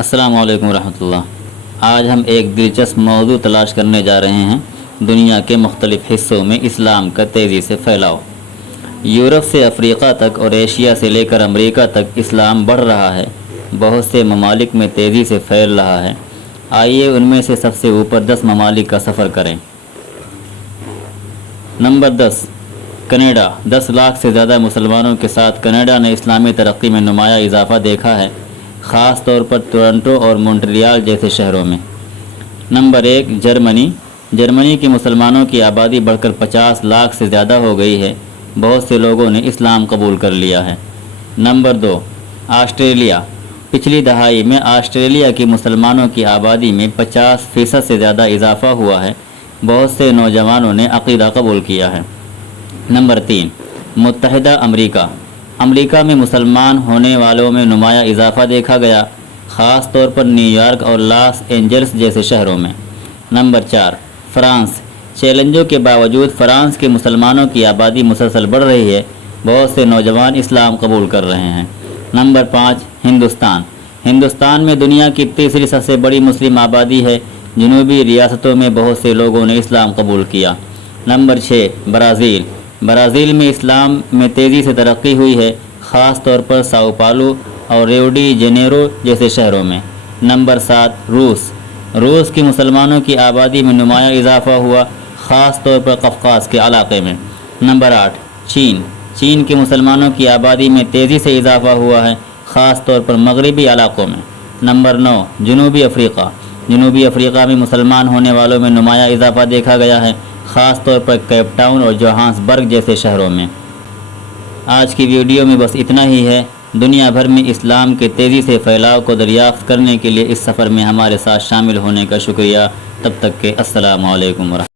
السلام علیکم ورحمۃ اللہ۔ آج ہم ایک دلچسپ موضوع تلاش کرنے جا رہے ہیں، دنیا کے مختلف حصوں میں اسلام کا تیزی سے پھیلاؤ۔ یورپ سے افریقہ تک اور ایشیا سے لے کر امریکہ تک اسلام بڑھ رہا ہے، بہت سے ممالک میں تیزی سے پھیل رہا ہے۔ آئیے ان میں سے سب سے اوپر 10 ممالک کا سفر کریں۔ Number 10، Canada. 10 لاکھ سے زیادہ مسلمانوں کے ساتھ کینیڈا نے اسلامی ترقی میں نمایاں اضافہ دیکھا ہے، خاص طور پر ٹورنٹو اور مونٹریال جیسے شہروں میں۔ نمبر 1، جرمنی۔ جرمنی کے مسلمانوں کی آبادی بڑھ کر 50 لاکھ سے زیادہ ہو گئی ہے، بہت سے لوگوں نے اسلام قبول کر لیا ہے۔ Number 2، Australia. پچھلی دہائی میں آسٹریلیا کی مسلمانوں کی آبادی میں 50% سے زیادہ اضافہ ہوا ہے، بہت سے نوجوانوں نے عقیدہ قبول کیا ہے۔ نمبر 3، متحدہ امریکہ۔ امریکہ میں مسلمان ہونے والوں میں نمایاں اضافہ دیکھا گیا، خاص طور پر نیو یارک اور لاس اینجلس جیسے شہروں میں۔ Number 4، France. چیلنجوں کے باوجود فرانس کے مسلمانوں کی آبادی مسلسل بڑھ رہی ہے، بہت سے نوجوان اسلام قبول کر رہے ہیں۔ نمبر 5، ہندوستان۔ ہندوستان میں دنیا کی تیسری سب سے بڑی مسلم آبادی ہے، جنوبی ریاستوں میں بہت سے لوگوں نے اسلام قبول کیا۔ Number 6، Brazil. برازیل میں اسلام میں تیزی سے ترقی ہوئی ہے، خاص طور پر ساؤ پالو اور ریو ڈی جنیرو جیسے شہروں میں۔ نمبر 7، روس۔ روس کی مسلمانوں کی آبادی میں نمایاں اضافہ ہوا، خاص طور پر قفقاز کے علاقے میں۔ نمبر 8، چین۔ چین کے مسلمانوں کی آبادی میں تیزی سے اضافہ ہوا ہے، خاص طور پر مغربی علاقوں میں۔ نمبر 9، جنوبی افریقہ۔ جنوبی افریقہ میں مسلمان ہونے والوں میں نمایاں اضافہ دیکھا گیا ہے، خاص طور پر کیپ ٹاؤن اور جوہانسبرگ جیسے شہروں میں۔ آج کی ویڈیو میں بس اتنا ہی ہے۔ دنیا بھر میں اسلام کے تیزی سے پھیلاؤ کو دریافت کرنے کے لیے اس سفر میں ہمارے ساتھ شامل ہونے کا شکریہ۔ تب تک کے السلام علیکم ورحمۃ اللہ۔